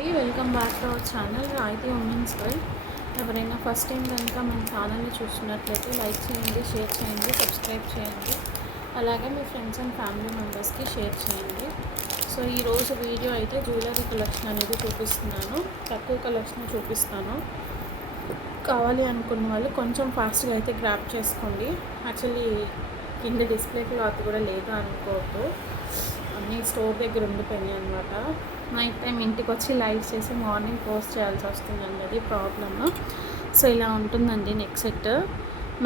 Welcome back to our channel రాయితీ women's world. ఎవరైనా first time కనుక మన ఛానల్ని చూస్తున్నట్లయితే లైక్ చేయండి, షేర్ చేయండి, సబ్స్క్రైబ్ చేయండి. అలాగే మీ ఫ్రెండ్స్ అండ్ ఫ్యామిలీ మెంబర్స్కి షేర్ చేయండి. సో ఈరోజు వీడియో అయితే జ్యువెలరీ కలెక్షన్ అనేది చూపిస్తున్నాను. తక్కువ కలెక్షన్ చూపిస్తాను. కావాలి అనుకున్న వాళ్ళు కొంచెం ఫాస్ట్గా అయితే గ్రాప్ చేసుకోండి. యాక్చువల్లీ కింద డిస్ప్లే క్లాత్ కూడా లేదు అనుకోవద్దు, అన్నీ స్టోర్ దగ్గర ఉండిపోయినాయి అనమాట. నైట్ టైం ఇంటికి వచ్చి లైవ్ చేసి మార్నింగ్ పోస్ట్ చేయాల్సి వస్తుందండి, అది ప్రాబ్లమ్. సో ఇలా ఉంటుందండి నెక్ సెట్.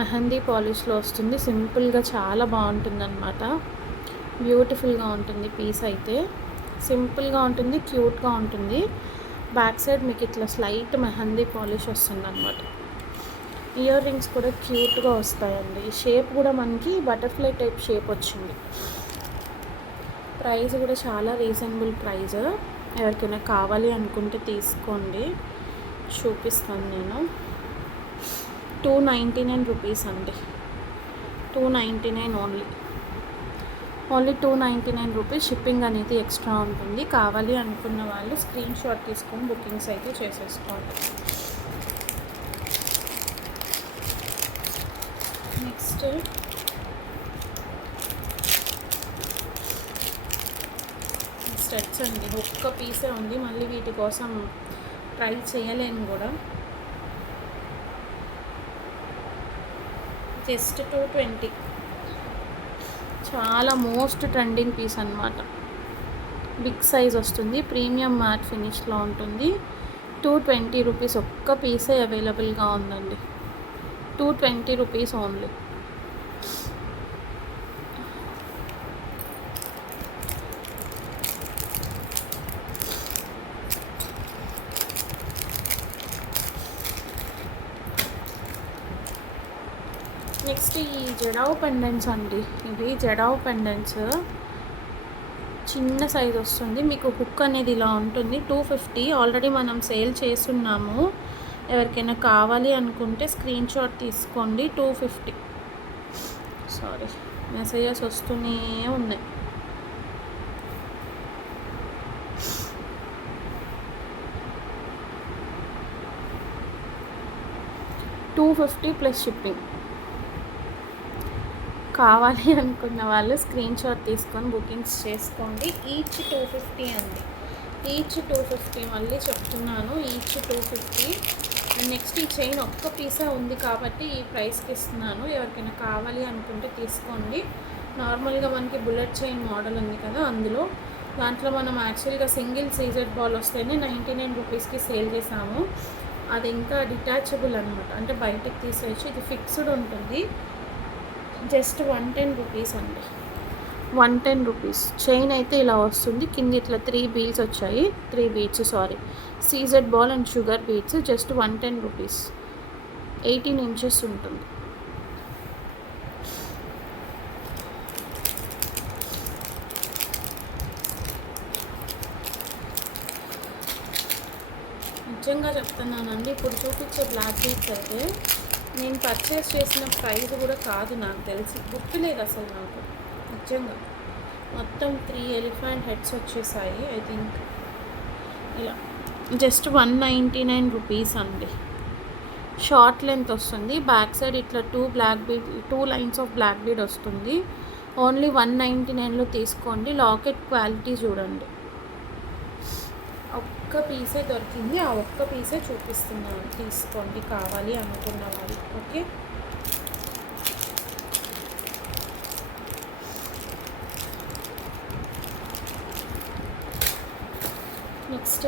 మెహందీ పాలిష్లో వస్తుంది, సింపుల్గా చాలా బాగుంటుందన్నమాట. బ్యూటిఫుల్గా ఉంటుంది పీస్ అయితే, సింపుల్గా ఉంటుంది, క్యూట్గా ఉంటుంది. బ్యాక్ సైడ్ మీకు ఇట్లా స్లైట్ మెహందీ పాలిష్ వస్తుంది అనమాట. ఇయర్ రింగ్స్ కూడా క్యూట్గా వస్తాయండి. షేప్ కూడా మనకి బటర్ఫ్లై టైప్ షేప్ వచ్చింది. ప్రైస్ కూడా చాలా రీజనబుల్ ప్రైస్. ఎవరికైనా కావాలి అనుకుంటే తీసుకోండి, చూపిస్తాను నేను. 299 రూపీస్ అండి, 299 ఓన్లీ 299 రూపీస్. షిప్పింగ్ అనేది ఎక్స్ట్రా ఉంటుంది. కావాలి అనుకున్న వాళ్ళు స్క్రీన్ షాట్ తీసుకొని బుకింగ్స్ అయితే చేసేసుకోండి. నెక్స్ట్ స్టెట్స్ అండి, ఒక్క పీసే ఉంది, మళ్ళీ వీటి కోసం ట్రై చేయలేను కూడా. జస్ట్ 220, చాలా మోస్ట్ ట్రెండింగ్ పీస్ అనమాట. బిగ్ సైజ్ వస్తుంది, ప్రీమియం మ్యాట్ ఫినిష్లో ఉంటుంది. 220 రూపీస్, ఒక్క పీసే అవైలబుల్గా ఉందండి. 220 రూపీస్ ఓన్లీ. నెక్స్ట్ ఈ జడావు పెండెంట్స్ అండి, ఇవి జడావు పెండెంట్స్ చిన్న సైజ్ వస్తుంది. మీకు హుక్ అనేది ఇలా ఉంటుంది. 250 ఆల్రెడీ మనం సేల్ చేస్తున్నాము. ఎవరికైనా కావాలి అనుకుంటే స్క్రీన్ షాట్ తీసుకోండి. 250. సారీ, మెసేజెస్ వస్తూనే ఉన్నాయి. 250 ప్లస్ షిప్పింగ్. కావాలి అనుకున్న వాళ్ళు స్క్రీన్ షాట్ తీసుకొని బుకింగ్స్ చేసుకోండి. ఈచ్ 250 అండి, ఈచ్ 250. మళ్ళీ చెప్తున్నాను, ఈచ్ 250. అండ్ నెక్స్ట్ ఈ చైన్ ఒక్క పీసే ఉంది కాబట్టి ఈ ప్రైస్కి ఇస్తున్నాను. ఎవరికైనా కావాలి అనుకుంటే తీసుకోండి. నార్మల్గా మనకి బుల్లెట్ చైన్ మోడల్ ఉంది కదా, దాంట్లో మనం యాక్చువల్గా సింగిల్ సీజెడ్ బాల్ వస్తేనే 99 రూపీస్కి సేల్ చేసాము. అది ఇంకా డిటాచబుల్ అనమాట, అంటే బయటకు తీసేసి ఇది ఫిక్స్డ్ ఉంటుంది. జస్ట్ 110 రూపీస్ అండి, 110 రూపీస్. చైన్ అయితే ఇలా వస్తుంది, కింద ఇట్లా 3 బీడ్స్ వచ్చాయి, 3 beads sorry, CZ ball and sugar beads. Just 110 rupees, 18 inches ఉంటుంది. నిజంగా చెప్తున్నానండి, ఇప్పుడు చూపించే బ్లాక్ బీడ్స్ అయితే నేను పర్చేస్ చేసిన ప్రైస్ కూడా కాదు, నాకు తెలిసి గుర్తులేదు అసలు నాకు. నిజంగా మొత్తం 3 ఎలిఫెంట్ హెడ్స్ వచ్చేసాయి. ఐ థింక్ ఇలా జస్ట్ 199 రూపీస్ అండి. షార్ట్ లెంత్ వస్తుంది, బ్యాక్ సైడ్ ఇట్లా 2 లైన్స్ ఆఫ్ బ్లాక్ బీడ్ వస్తుంది. ఓన్లీ 199లో తీసుకోండి. లాకెట్ క్వాలిటీ చూడండి, ఒక్క పీసే దొరికింది, ఆ ఒక్క పీసే చూపిస్తున్నాను, తీసుకోండి కావాలి అనుకున్న వాళ్ళు. ఓకే, నెక్స్ట్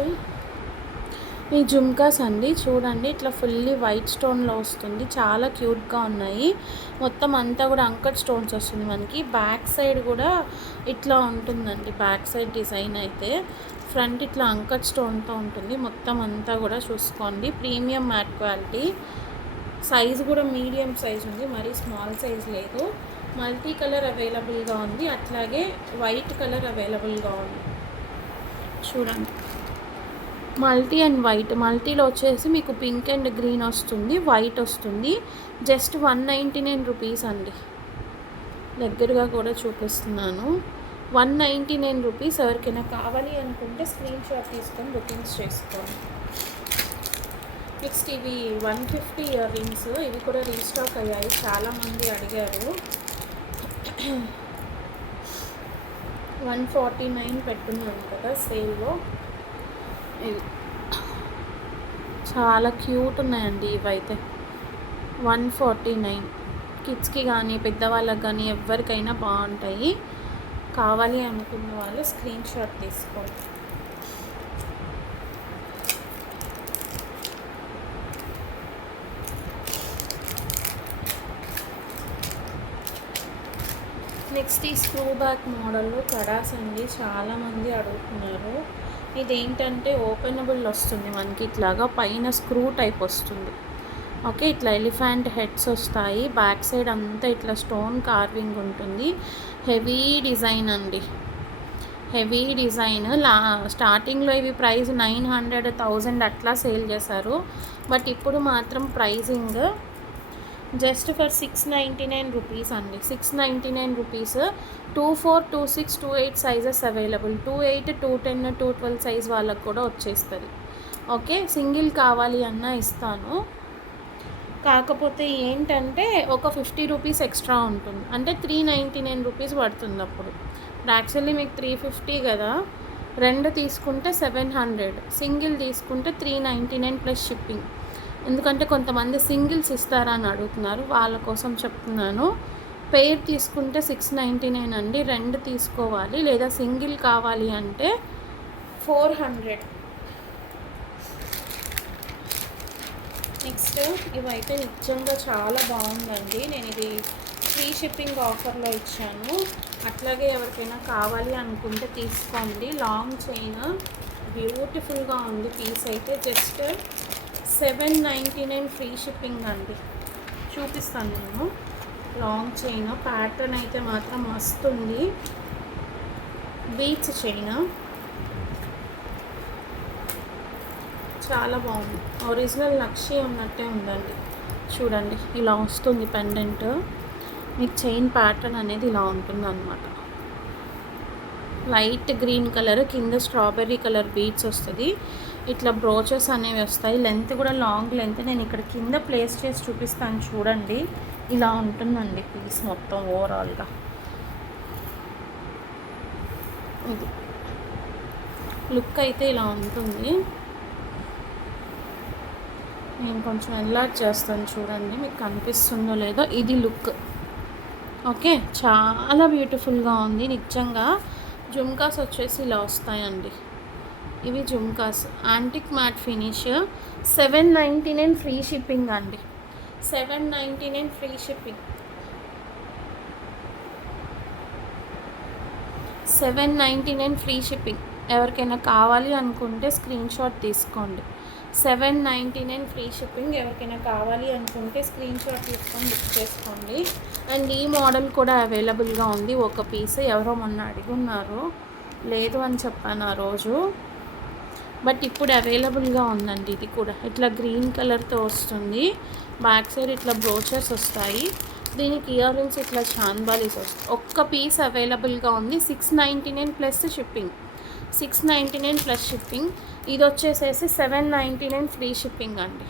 ఈ జుమ్కాస్ అండి, చూడండి ఇట్లా ఫుల్లీ వైట్ స్టోన్లో వస్తుంది, చాలా క్యూట్గా ఉన్నాయి. మొత్తం అంతా కూడా అంకట్ స్టోన్స్ వస్తుంది మనకి. బ్యాక్ సైడ్ కూడా ఇట్లా ఉంటుందండి, బ్యాక్ సైడ్ డిజైన్ అయితే. ఫ్రంట్ ఇట్లా అంకట్ స్టోన్తో ఉంటుంది. మొత్తం అంతా కూడా చూసుకోండి, ప్రీమియం మ్యాట్ క్వాలిటీ. సైజ్ కూడా మీడియం సైజ్ ఉంది, మరీ స్మాల్ సైజ్ లేదు. మల్టీ కలర్ అవైలబుల్గా ఉంది, అట్లాగే వైట్ కలర్ అవైలబుల్గా ఉంది. చూడండి, మల్టీ అండ్ వైట్. మల్టీలో వచ్చేసి మీకు పింక్ అండ్ గ్రీన్ వస్తుంది, వైట్ వస్తుంది. జస్ట్ 199 రూపీస్ అండి. దగ్గరగా కూడా చూపిస్తున్నాను, ₹199. ఎవరికైనా కావాలి అనుకుంటే స్క్రీన్ షాట్ తీసుకొని బుకింగ్స్ చేసుకోండి. నెక్స్ట్ ఇవి 150 ఇయర్ రింగ్స్. ఇవి కూడా రీస్టాక్ అయ్యాయి, చాలామంది అడిగారు. 149 పెట్టున్నాను కదా సేల్లో. ఇవి చాలా క్యూట్ ఉన్నాయండి. ఇవైతే 149. కిడ్స్కి కానీ పెద్దవాళ్ళకి కానీ ఎవరికైనా బాగుంటాయి. కావాలి అనుకున్న వాళ్ళు స్క్రీన్ షాట్ తీసుకోండి. నెక్స్ట్ ఈ స్క్రూ బ్యాక్ మోడల్లో కడాస్ అండి, చాలామంది అడుగుతున్నారు. ఇదేంటంటే ఓపెనబుల్ వస్తుంది మనకి, ఇట్లాగా పైన స్క్రూ టైప్ వస్తుంది. ఓకే, ఇట్లా ఎలిఫెంట్ హెడ్స్ వస్తాయి. బ్యాక్ సైడ్ అంతా ఇట్లా స్టోన్ కార్వింగ్ ఉంటుంది. హెవీ డిజైన్ అండి, హెవీ డిజైన్. స్టార్టింగ్లో ఇవి ప్రైస్ 900, 1000 అట్లా సేల్ చేశారు. బట్ ఇప్పుడు మాత్రం ప్రైజింగ్ జస్ట్ ఫర్ ₹699 అండి. ₹699. 24, 26, 28 సైజెస్ అవైలబుల్. 28, 210, 212 సైజ్ వాళ్ళకు కూడా వచ్చేస్తుంది. ఓకే, సింగిల్ కావాలి అన్నా ఇస్తాను. కాకపోతే ఏంటంటే ఒక ₹50 ఎక్స్ట్రా ఉంటుంది, అంటే ₹399 పడుతుంది. అప్పుడు యాక్చువల్లీ మీకు 350 కదా, రెండు తీసుకుంటే 700, సింగిల్ తీసుకుంటే 399 ప్లస్ షిప్పింగ్. ఎందుకంటే కొంతమంది సింగిల్స్ ఇస్తారా అని అడుగుతున్నారు, వాళ్ళ కోసం చెప్తున్నాను. పెయిర్ తీసుకుంటే 699 అండి, రెండు తీసుకోవాలి. లేదా సింగిల్ కావాలి అంటే 400. నెక్స్ట్ ఇవైతే నిజంగా చాలా బాగుందండి. నేను ఇది ఫ్రీ షిప్పింగ్ ఆఫర్లో ఇచ్చాను. అట్లాగే ఎవరికైనా కావాలి అనుకుంటే తీసుకోండి. లాంగ్ చైన్ బ్యూటిఫుల్గా ఉంది. పీస్ అయితే జస్ట్ $799 ఫ్రీ షిప్పింగ్ అండి. చూపిస్తాను నేను. లాంగ్ చైన్ ప్యాటర్న్ అయితే మాత్రం మస్తు ఉంది. బీచ్ చైన్ చాలా బాగుంది. ఒరిజినల్ నక్షి ఉన్నట్టే ఉందండి. చూడండి, ఇలా వస్తుంది పెండెంట్. మీకు చైన్ ప్యాటర్న్ అనేది ఇలా ఉంటుంది అన్నమాట. లైట్ గ్రీన్ కలర్, కింద స్ట్రాబెర్రీ కలర్ బీడ్స్ వస్తుంది. ఇట్లా బ్రోచెస్ అనేవి వస్తాయి. లెంత్ కూడా లాంగ్ లెంత్. నేను ఇక్కడ కింద ప్లేస్ చేసి చూపిస్తాను చూడండి. ఇలా ఉంటుందండి పీస్ మొత్తం ఓవరాల్గా. ఇది లుక్ అయితే ఇలా ఉంటుంది. నేను కొంచెం ఎన్లార్జ్ చేస్తాను చూడండి, మీకు కనిపిస్తుందో లేదో. ఇది లుక్. ఓకే, చాలా బ్యూటిఫుల్గా ఉంది నిజంగా. జుమ్కాస్ వచ్చేసి ఇలా వస్తాయండి. ఇవి jhumkas, antique mat finish. $799 free shipping అండి. $799 ఫ్రీ షిప్పింగ్. $799 free shipping. ఎవరికైనా కావాలి అనుకుంటే స్క్రీన్ షాట్ తీసుకోండి. $799 ఫ్రీ షిప్పింగ్. ఎవరికైనా కావాలి అనుకుంటే స్క్రీన్ షాట్ తీసుకొని బుక్ చేసుకోండి. అండ్ ఈ మోడల్ కూడా అవైలబుల్గా ఉంది. ఒక పీస్ ఎవరో మొన్న అడిగున్నారు, లేదు అని చెప్పాను ఆ రోజు. బట్ ఇప్పుడు అవైలబుల్గా ఉందండి. ఇది కూడా ఇట్లా గ్రీన్ కలర్తో వస్తుంది. బ్యాక్ సైడ్ ఇట్లా బ్రోచర్స్ వస్తాయి. దీనికి ఇయర్ రింగ్స్ ఇట్లా చాన్బాలీస్ వస్తాయి. ఒక్క పీస్ అవైలబుల్గా ఉంది. $699 ప్లస్ షిప్పింగ్. $699 plus shipping. ఇది వచ్చేసేసి $799 ఫ్రీ షిప్పింగ్ అండి.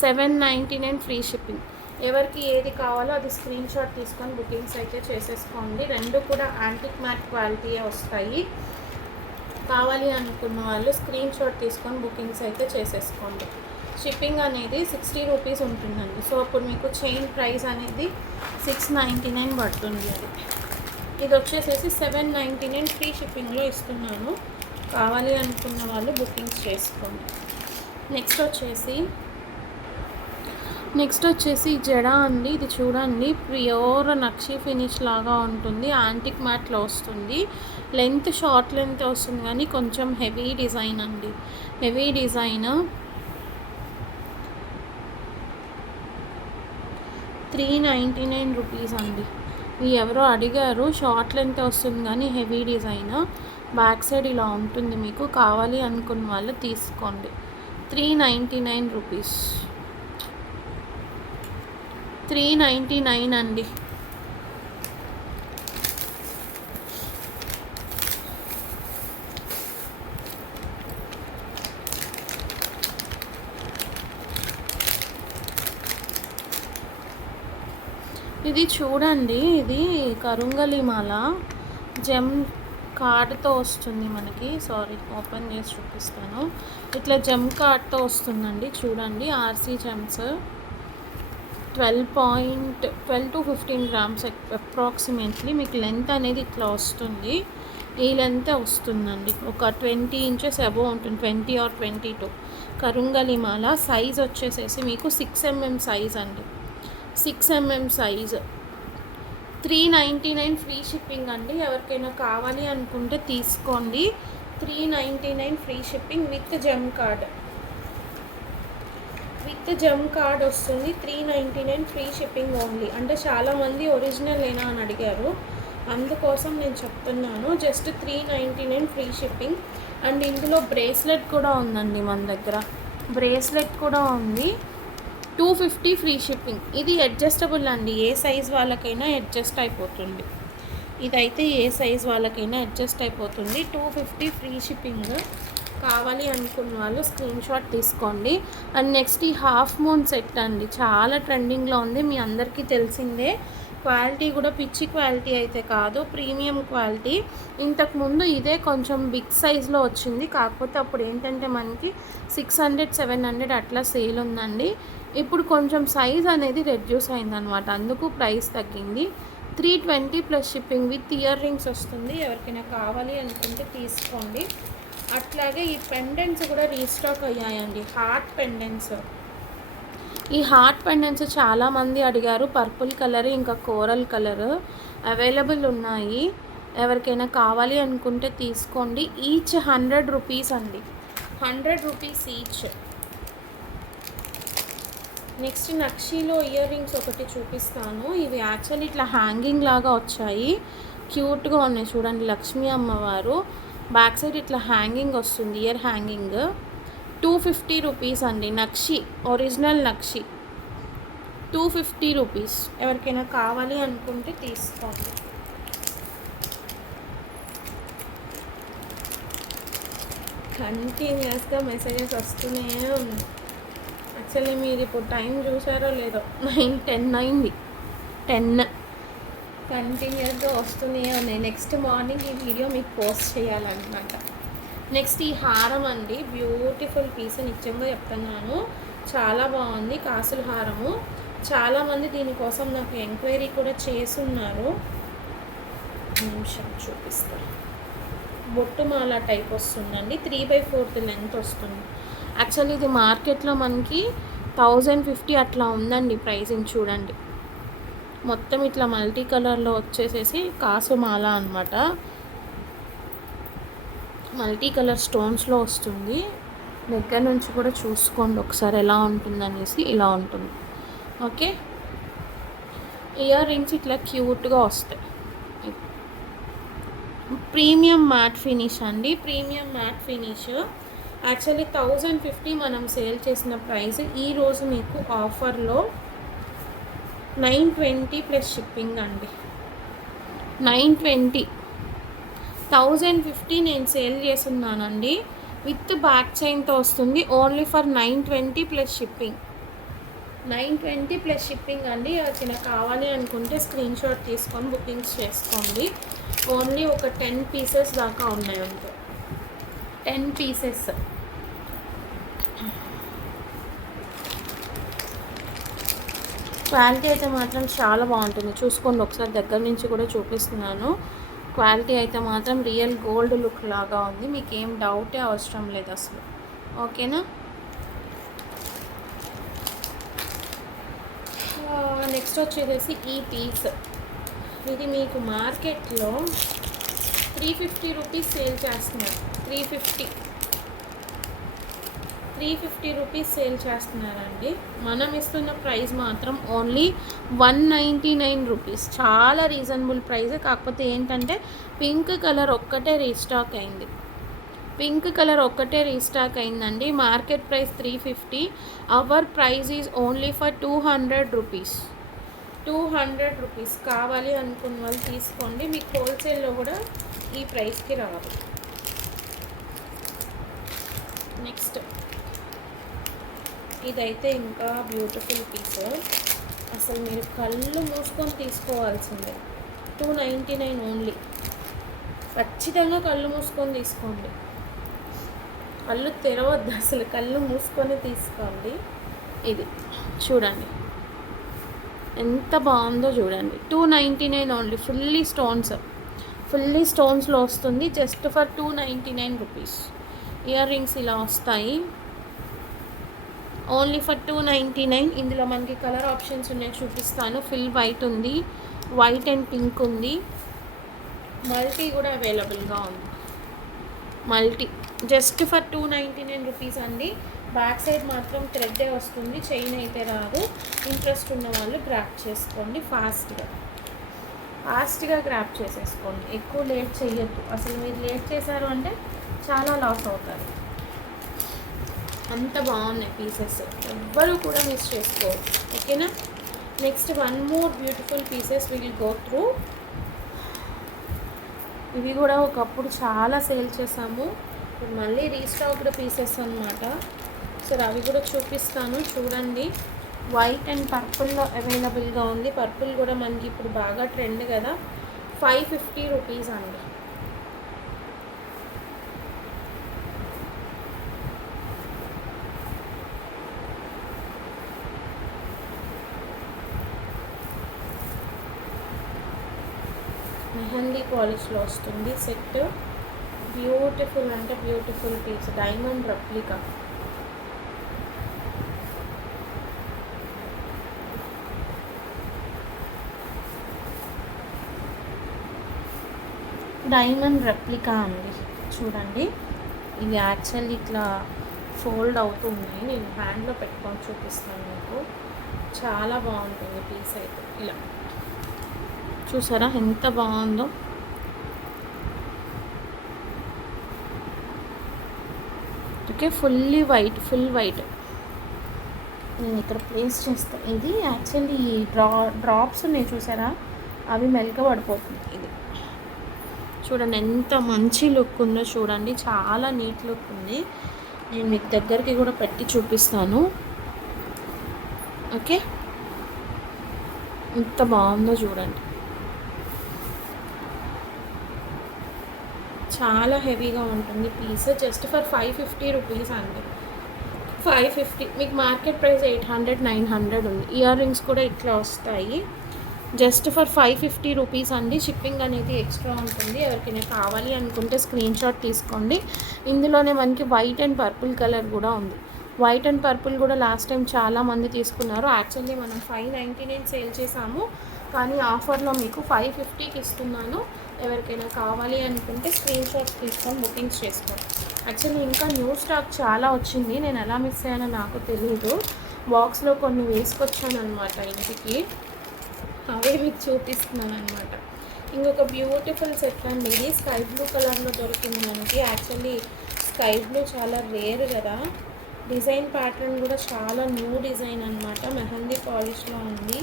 $799 ఫ్రీ షిప్పింగ్. ఎవరికి ఏది కావాలో అది స్క్రీన్ షాట్ తీసుకొని బుకింగ్స్ అయితే చేసేసుకోండి. రెండు కూడా యాంటిక్ మ్యాట్ క్వాలిటీయే వస్తాయి. కావాలి అనుకున్న వాళ్ళు స్క్రీన్ షాట్ తీసుకొని బుకింగ్స్ అయితే చేసేసుకోండి. షిప్పింగ్ అనేది ₹60 ఉంటుందండి. సో అప్పుడు మీకు చైన్ ప్రైస్ అనేది $699 పడుతుంది. అది ఇది వచ్చేసేసి $799 ఫ్రీ షిప్పింగ్లో ఇస్తున్నాను. కావాలి అనుకున్న వాళ్ళు బుకింగ్స్ చేసుకోండి. నెక్స్ట్ వచ్చేసి జడా అండి. ఇది చూడండి, ప్యూర్ నక్షి ఫినిష్ లాగా ఉంటుంది. యాంటిక్ మ్యాట్లో వస్తుంది. లెంత్ షార్ట్ లెంత్ వస్తుంది కానీ కొంచెం హెవీ డిజైన్ అండి. Heavy design. $399 అండి. ఇవి ఎవరో అడిగారు. షార్ట్ లెంత్ వస్తుంది కానీ హెవీ డిజైన్. బ్యాక్ సైడ్ ఇలా ఉంటుంది. మీకు కావాలి అనుకున్న వాళ్ళు తీసుకోండి. $399. $399 అండి. ఇది చూడండి, ఇది కరుంగలి మాల జెమ్ కార్డ్తో వస్తుంది మనకి. సారీ, ఓపెన్ చేసి చూపిస్తాను. ఇట్లా జెమ్ కార్డ్తో వస్తుందండి. చూడండి, RC gems 12 to 15 grams approximately. మీకు లెంత్ అనేది ఇట్లా వస్తుంది. ఈ లెంత్ వస్తుందండి. ఒక 20 ఇంచెస్ అబోవ్ ఉంటుంది, 20 or 22. కరుంగలి మాల సైజ్ వచ్చేసేసి మీకు 6 mm సైజ్ అండి. 6 mm సైజ్ 399 ఫ్రీ షిప్పింగ్ అండి. ఎవరికైనా కావాలి అనుకుంటే తీసుకోండి. 399 free shipping with gem card. Gem card వస్తుంది. 399 ఫ్రీ షిప్పింగ్ ఓన్లీ. అంటే చాలామంది ఒరిజినల్ ఏనా అని అడిగారు, అందుకోసం నేను చెప్తున్నాను. Just 399 free shipping. అండ్ ఇందులో బ్రేస్లెట్ కూడా ఉందండి మన దగ్గర. బ్రేస్లెట్ కూడా ఉంది. 250 ఫ్రీ షిప్పింగ్. ఇది అడ్జస్టబుల్ అండి, ఏ సైజ్ వాళ్ళకైనా అడ్జస్ట్ అయిపోతుంది. ఇదైతే ఏ సైజ్ వాళ్ళకైనా అడ్జస్ట్ అయిపోతుంది. 250 ఫ్రీ షిప్పింగ్. కావాలి అనుకున్న వాళ్ళు స్క్రీన్ షాట్ తీసుకోండి. అండ్ నెక్స్ట్ ఈ హాఫ్ మూన్ సెట్ అండి, చాలా ట్రెండింగ్లో ఉంది, మీ అందరికీ తెలిసిందే. క్వాలిటీ కూడా పిచ్చి క్వాలిటీ అయితే కాదు, ప్రీమియం క్వాలిటీ. ఇంతకుముందు ఇదే కొంచెం బిగ్ సైజ్లో వచ్చింది, కాకపోతే అప్పుడు ఏంటంటే మనకి 600-700 అట్లా సేల్ ఉందండి. ఇప్పుడు కొంచెం సైజ్ అనేది రెడ్యూస్ అయిందనమాట, అందుకు ప్రైస్ తగ్గింది. 320 plus shipping with ear rings వస్తుంది. ఎవరికైనా కావాలి అనుకుంటే తీసుకోండి. అట్లాగే ఈ పెండెంట్స్ కూడా రీస్టాక్ అయ్యాయండి, హార్ట్ పెండెంట్స్. ఈ హార్ట్ పెండెంట్స్ చాలామంది అడిగారు. పర్పుల్ కలర్ ఇంకా కోరల్ కలర్ అవైలబుల్ ఉన్నాయి. ఎవరికైనా కావాలి అనుకుంటే తీసుకోండి. ఈచ్ 100 రూపీస్ అండి, 100 రూపీస్ ఈచ్. నెక్స్ట్ నక్షీలో ఇయర్ రింగ్స్ ఒకటి చూపిస్తాను. ఇవి యాక్చువల్లీ ఇట్లా హ్యాంగింగ్ లాగా వచ్చాయి, క్యూట్గా ఉన్నాయి. చూడండి, లక్ష్మీ అమ్మవారు. బ్యాక్ సైడ్ ఇట్లా హ్యాంగింగ్ వస్తుంది, ఇయర్ హ్యాంగింగ్. 250 రూపీస్ అండి. నక్షి, ఒరిజినల్ నక్షి, 250 రూపీస్. ఎవరికైనా కావాలి అనుకుంటే తీసుకోండి. కంటిన్యూస్గా మెసేజెస్ వస్తూనే ఉన్నాయి. యాక్చువల్లీ మీరు ఇప్పుడు టైం చూసారో లేదో, 9:10 అయింది. 10 కంటిన్యూస్గా వస్తూనే ఉన్నాయి. నెక్స్ట్ మార్నింగ్ ఈ వీడియో మీకు పోస్ట్ చేయాలన్నమాట. నెక్స్ట్ ఈ హారం అండి, బ్యూటిఫుల్ పీస్, నిజంగా చెప్తున్నాను, చాలా బాగుంది. కాసుల హారము. చాలామంది దీనికోసం నాకు ఎంక్వైరీ కూడా చేస్తున్నారు. నిమిషం చూపిస్తాను. బొట్టుమాల టైప్ వస్తుందండి, 3/4 లెంత్ వస్తుంది. యాక్చువల్లీ ఇది మార్కెట్లో మనకి 1050 అట్లా ఉందండి ప్రైసింగ్. చూడండి, మొత్తం ఇట్లా మల్టీ కలర్లో వచ్చేసేసి కాసు మాల అనమాట. మల్టీ కలర్ స్టోన్స్లో వస్తుంది. దగ్గర నుంచి కూడా చూసుకోండి ఒకసారి ఎలా ఉంటుందనేసి. ఇలా ఉంటుంది. ఓకే, ఇయర్ రింగ్స్ ఇట్లా క్యూట్గా వస్తాయి. ప్రీమియం మ్యాట్ ఫినిష్ అండి, ప్రీమియం మ్యాట్ ఫినిష్. యాక్చువల్లీ 1050 మనం సేల్ చేసిన ప్రైస్ ఈరోజు మీకు ఆఫర్లో 920 ప్లస్ షిప్పింగ్ అండి. 920. 1050 నేను సేల్ చేస్తున్నానండి, విత్ బ్యాక్ చైన్తో వస్తుంది. Only for 920 plus shipping. 920 plus shipping అండి. ఎవరికైనా కావాలి అనుకుంటే స్క్రీన్ షాట్ తీసుకొని బుకింగ్స్ చేసుకోండి. ఓన్లీ ఒక 10 పీసెస్ దాకా ఉన్నాయి అంతే, 10 పీసెస్. క్వాలిటీ అయితే మాత్రం చాలా బాగుంటుంది. చూసుకోండి ఒకసారి, దగ్గర నుంచి కూడా చూపిస్తున్నాను. క్వాలిటీ అయితే మాత్రం రియల్ గోల్డ్ లుక్ లాగా ఉంది, మీకు ఏం డౌటే అవసరం లేదు అసలు. ఓకేనా. నెక్స్ట్ వచ్చేసి ఈ పీస్. ఇది మీకు మార్కెట్లో 350 రూపీస్ సేల్ చేస్తున్నారు. 350 రూపీస్ సేల్ చేస్తున్నారండి. మనం ఇస్తున్న ప్రైస్ మాత్రం ఓన్లీ 199 రూపీస్. చాలా రీజనబుల్ ప్రైస్. కాకపోతే ఏంటంటే పింక్ కలర్ ఒక్కటే రీస్టాక్ అయింది. పింక్ కలర్ ఒక్కటే రీస్టాక్ అయిందండి. Market price 350. Our price is only for 200 rupees. 200 rupees. కావాలి అనుకున్న వాళ్ళు తీసుకోండి. మీకు హోల్సేల్లో కూడా ఈ ప్రైస్కి రాదు. నెక్స్ట్ ఇదైతే ఇంకా బ్యూటిఫుల్ పీస్. అసలు మీరు కళ్ళు మూసుకొని తీసుకోవాల్సిందే. 299 ఓన్లీ. ఖచ్చితంగా కళ్ళు మూసుకొని తీసుకోండి, కళ్ళు తెరవద్దు, అసలు కళ్ళు మూసుకొని తీసుకోండి. ఇది చూడండి ఎంత బాగుందో చూడండి. 299 ఓన్లీ. ఫుల్లీ స్టోన్స్లో వస్తుంది. Just for 299 rupees. Ear rings ఇలా వస్తాయి ఓన్లీ ఫర్ 299. ఇందులో మనకి కలర్ ఆప్షన్స్ ఉన్నాయి, చూపిస్తాను. ఫుల్ వైట్ ఉంది, వైట్ అండ్ పింక్ ఉంది, మల్టీ కూడా అవైలబుల్గా ఉంది. మల్టీ జస్ట్ ఫర్ 299 రూపీస్ అండి. బ్యాక్ సైడ్ మాత్రం థ్రెడ్డే వస్తుంది, చైన్ అయితే రాదు. ఇంట్రెస్ట్ ఉన్న వాళ్ళు గ్రాప్ చేసుకోండి, ఫాస్ట్గా గ్రాప్ చేసేసుకోండి. ఎక్కువ లేట్ చేయొద్దు, అసలు మీరు లేట్ చేశారు అంటే చాలా లాస్ అవుతారు. అంత బాగున్నాయి పీసెస్, ఎవ్వరూ కూడా మిస్ చేసుకోరు. ఓకేనా. Next one more beautiful pieces will go through. ఇవి కూడా ఒకప్పుడు చాలా సేల్ చేసాము, ఇప్పుడు మళ్ళీ రీస్టాక్డ్ పీసెస్ అన్నమాట. సరే అవి కూడా చూపిస్తాను, చూడండి. వైట్ అండ్ పర్పుల్లో అవైలబుల్గా ఉంది. పర్పుల్ కూడా మనకి ఇప్పుడు బాగా ట్రెండ్ కదా. 550 రూపీస్ అండి. మెహందీ పాలిష్లో వస్తుంది సెట్. బ్యూటిఫుల్ అంటే beautiful piece, diamond replica. Diamond replica అండి, చూడండి. ఇవి యాక్చువల్లీ ఇట్లా ఫోల్డ్ అవుతున్నాయి, నేను హ్యాండ్లో పెట్టుకొని చూపిస్తాను మీకు. చాలా బాగుంటుంది పీస్ అయితే. ఇలా చూసారా ఎంత బాగుందో. Okay, full white. నేను ఇక్కడ ప్లేస్ చేస్తాను. ఇది యాక్చువల్లీ డ్రాప్స్ ఉన్నాయి చూసారా, అవి మెల్క పడిపోతుంది. ఇది చూడండి ఎంత మంచి లుక్ ఉందో చూడండి, చాలా నీట్ లుక్ ఉంది. నేను మీకు దగ్గరికి కూడా పెట్టి చూపిస్తాను. ఓకే, ఎంత బాగుందో చూడండి. చాలా హెవీగా ఉంటుంది పీస్. జస్ట్ ఫర్ 550 రూపీస్ అండి. 550. మీకు మార్కెట్ ప్రైస్ 800, 900 ఉంది. ఇయర్ రింగ్స్ కూడా ఇట్లా వస్తాయి. జస్ట్ ఫర్ 550 రూపీస్ అండి. షిప్పింగ్ అనేది ఎక్స్ట్రా ఉంటుంది. ఎవరికైనా కావాలి అనుకుంటే స్క్రీన్ షాట్ తీసుకోండి. ఇందులోనే మనకి వైట్ అండ్ పర్పుల్ కలర్ కూడా ఉంది. వైట్ అండ్ పర్పుల్ కూడా లాస్ట్ టైం చాలామంది తీసుకున్నారు. యాక్చువల్లీ మనం 599 సేల్ చేసాము, కానీ ఆఫర్లో మీకు 550కి ఇస్తున్నాను. ఎవరికైనా కావాలి అనుకుంటే స్క్రీన్ షాట్స్ తీసుకొని బుకింగ్స్ చేసుకోండి. యాక్చువల్లీ ఇంకా న్యూ స్టాక్ చాలా వచ్చింది, నేను ఎలా మిస్ అయ్యానో నాకు తెలీదు. బాక్స్లో కొన్ని వేసుకొచ్చాను అనమాట ఇంటికి, అవే మీకు చూపిస్తున్నాను అనమాట. ఇంకొక బ్యూటిఫుల్ సెట్ అండి. ఇది స్కై బ్లూ కలర్లో దొరికింది మనకి. యాక్చువల్లీ స్కై బ్లూ చాలా రేర్ కదా. డిజైన్ ప్యాటర్న్ కూడా చాలా న్యూ డిజైన్ అనమాట. మెహందీ పాలిష్లో ఉంది,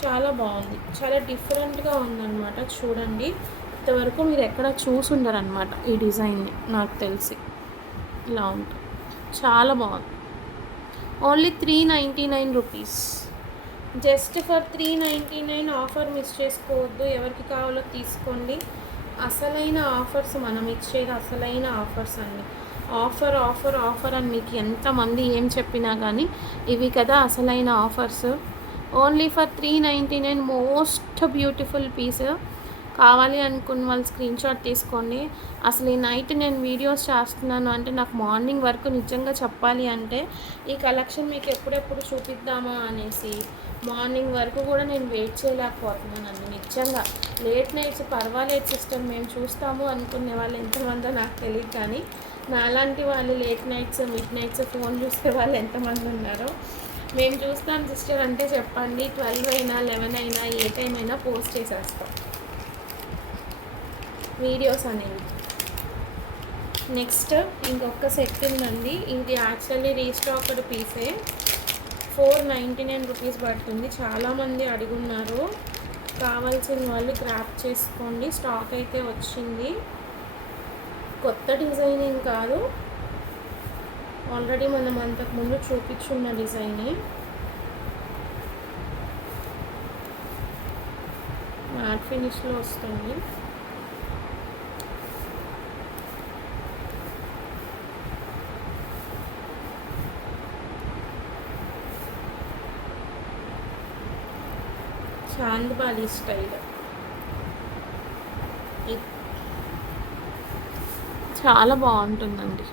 చాలా బాగుంది, చాలా డిఫరెంట్గా ఉందన్నమాట. చూడండి, ఇంతవరకు మీరు ఎక్కడ చూసుండరు అనమాట ఈ డిజైన్ని, నాకు తెలిసి. ఇలా ఉంటుంది, చాలా బాగుంది. Only 399 rupees. Just for 399. Offer miss చేసుకోవద్దు, ఎవరికి కావాలో తీసుకోండి. అసలైన ఆఫర్స్ మనం ఇచ్చేది, అసలైన ఆఫర్స్ అండి. ఆఫర్ అని మీకు ఎంతమంది ఏం చెప్పినా కానీ ఇవి కదా అసలైన offers. Only for 399. Most beautiful piece. కావాలి అనుకున్న వాళ్ళు స్క్రీన్ షాట్ తీసుకోండి. అసలు ఈ నైట్ నేను వీడియోస్ చేస్తున్నాను అంటే నాకు మార్నింగ్ వరకు నిజంగా చెప్పాలి అంటే ఈ కలెక్షన్ మీకు ఎప్పుడెప్పుడు చూపిద్దామా అనేసి మార్నింగ్ వరకు కూడా నేను వెయిట్ చేయలేకపోతున్నానండి నిజంగా. లేట్ నైట్స్ పర్వాలేదు సిస్టర్, మేము చూస్తాము అనుకునే వాళ్ళు ఎంతమందో నాకు తెలియదు, కానీ నాలాంటి వాళ్ళు late nights, mid nights phone చూసే వాళ్ళు ఎంతమంది ఉన్నారో. మేము చూస్తాం సిస్టర్ అంటే చెప్పండి, 12 అయినా 11 అయినా ఏ టైం అయినా పోస్ట్ చేసేస్తాం వీడియోస్ అనేవి. నెక్స్ట్ ఇంకొక సెట్ ఉందండి. ఇది యాక్చువల్లీ రీస్టాక్డ్ పీసే. 499 రూపీస్ పడుతుంది. చాలామంది అడుగున్నారు, కావాల్సిన వాళ్ళు గ్రాప్ చేసుకోండి. స్టాక్ అయితే వచ్చింది, కొత్త డిజైనింగ్ కాదు, ఆల్రెడీ మనం అంతకుముందు చూపించున్న డిజైనే. మ్యాట్ ఫినిష్లో వస్తుంది. చాంద్బాలి స్టైల్ చాలా బాగుంటుందండి.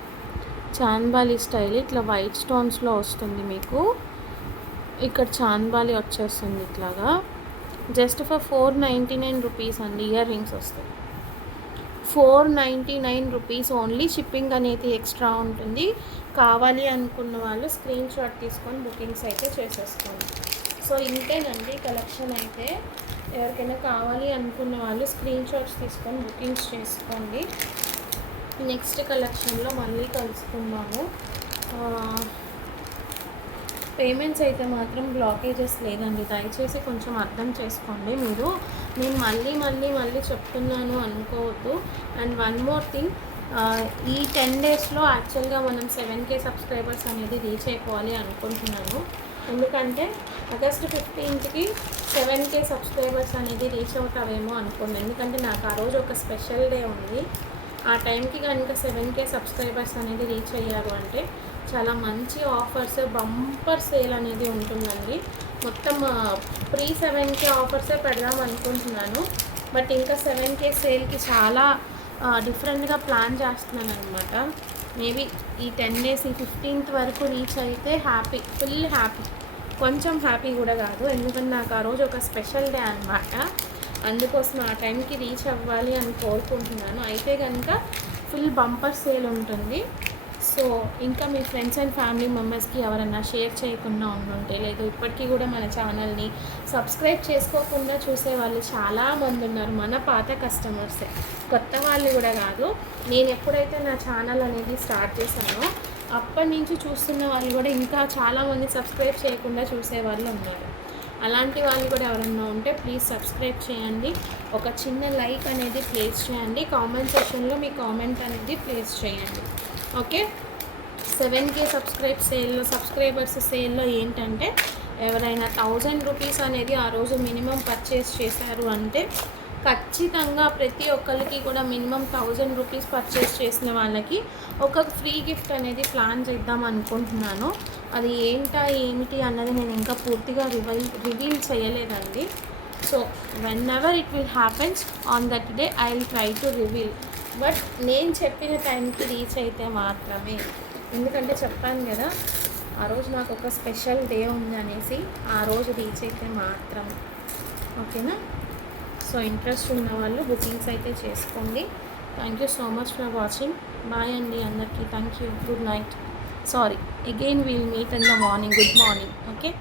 చాంద్బాలి స్టైల్ ఇట్లా వైట్ స్టోన్స్లో వస్తుంది మీకు. ఇక్కడ చాంద్బాలి వచ్చేస్తుంది ఇట్లాగా. జస్ట్ ఫర్ 499 రూపీస్ అండి. ఇయర్ రింగ్స్ వస్తాయి. 499 రూపీస్ ఓన్లీ. షిప్పింగ్ అనేది ఎక్స్ట్రా ఉంటుంది. కావాలి అనుకున్న వాళ్ళు స్క్రీన్ షాట్ తీసుకొని బుకింగ్స్ అయితే చేసేసుకోండి. సో ఇంతేనండి కలెక్షన్ అయితే. ఎవరికైనా కావాలి అనుకున్న వాళ్ళు స్క్రీన్ షాట్స్ తీసుకొని బుకింగ్స్ చేసుకోండి. నెక్స్ట్ కలెక్షన్లో మళ్ళీ కలుసుకుందాము. పేమెంట్స్ అయితే మాత్రం బ్లాకేజెస్ లేదండి. దయచేసి కొంచెం అర్థం చేసుకోండి మీరు. నేను మళ్ళీ చెప్తున్నాను అనుకోవద్దు. అండ్ వన్ మోర్ థింగ్, ఈ 10 డేస్లో యాక్చువల్గా మనం 7K సబ్స్క్రైబర్స్ అనేది రీచ్ అయిపోవాలి అనుకుంటున్నాను. ఎందుకంటే ఆగస్ట్ 15కి 7K సబ్స్క్రైబర్స్ అనేది రీచ్ అవుతావేమో అనుకోండి. ఎందుకంటే నాకు ఆ రోజు ఒక స్పెషల్ డే ఉంది. ఆ టైంకి కనుక 7K సబ్స్క్రైబర్స్ అనేది రీచ్ అయ్యారు అంటే చాలా మంచి ఆఫర్స్, బంపర్ సేల్ అనేది ఉంటుందండి. మొత్తం ప్రీ 7K ఆఫర్సే పెడదాం అనుకుంటున్నాను. బట్ ఇంకా 7K సేల్కి చాలా డిఫరెంట్గా ప్లాన్ చేస్తున్నాను అనమాట. మేబీ ఈ 10 డేస్, ఈ 15th వరకు రీచ్ అయితే హ్యాపీ, ఫుల్ హ్యాపీ. కొంచెం హ్యాపీ కూడా కాదు, ఎందుకంటే నాకు ఆ రోజు ఒక స్పెషల్ డే అనమాట. అందుకోసం ఆ టైంకి రీచ్ అవ్వాలి అని కోరుకుంటున్నాను. అయితే కనుక ఫుల్ బంపర్ సేల్ ఉంటుంది. సో ఇంకా మీ ఫ్రెండ్స్ అండ్ ఫ్యామిలీ మెంబర్స్కి ఎవరైనా షేర్ చేయకుండా ఉండుంటే, లేదు ఇప్పటికీ కూడా మన ఛానల్ని సబ్స్క్రైబ్ చేసుకోకుండా చూసే వాళ్ళు చాలామంది ఉన్నారు. మన పాత కస్టమర్సే, కొత్త వాళ్ళు కూడా కాదు. నేను ఎప్పుడైతే నా ఛానల్ అనేది స్టార్ట్ చేశానో అప్పటి నుంచి చూస్తున్న వాళ్ళు కూడా ఇంకా చాలామంది సబ్స్క్రైబ్ చేయకుండా చూసే వాళ్ళు ఉన్నారు. అలాంటి వాళ్ళు కూడా ఎవరన్నా ఉంటే ప్లీజ్ సబ్స్క్రైబ్ చేయండి. ఒక చిన్న లైక్ అనేది ప్లేస్ చేయండి. కామెంట్ సెక్షన్లో మీ కామెంట్ అనేది ప్లేస్ చేయండి. ఓకే. 7K సబ్స్క్రైబర్స్ సేల్లో ఏంటంటే, ఎవరైనా 1000 రూపీస్ అనేది ఆ రోజు మినిమం పర్చేస్ చేశారు అంటే ఖచ్చితంగా ప్రతి ఒక్కరికి కూడా మినిమం 1000 రూపీస్ పర్చేస్ చేసిన వాళ్ళకి ఒక ఫ్రీ గిఫ్ట్ అనేది ప్లాన్ చేద్దాం అనుకుంటున్నాను. అది ఏమిటి అన్నది నేను ఇంకా పూర్తిగా రివీల్ చేయలేదండి. So when ever it will happens on that day I will try to reveal. But నేను చెప్పిన టైంకి రీచ్ అయితే మాత్రమే. ఎందుకంటే చెప్పాను కదా, ఆ రోజు నాకు ఒక స్పెషల్ డే ఉంది అనేసి. ఆ రోజు రీచ్ అయితే మాత్రమే. ఓకేనా? సో ఇంట్రెస్ట్ ఉన్న వాళ్ళు బుకింగ్స్ అయితే చేసుకోండి. Thank you so much for watching. Bye అండి అందరికీ. Thank you. Good night. Sorry, again we'll meet in the morning. Good morning. Okay.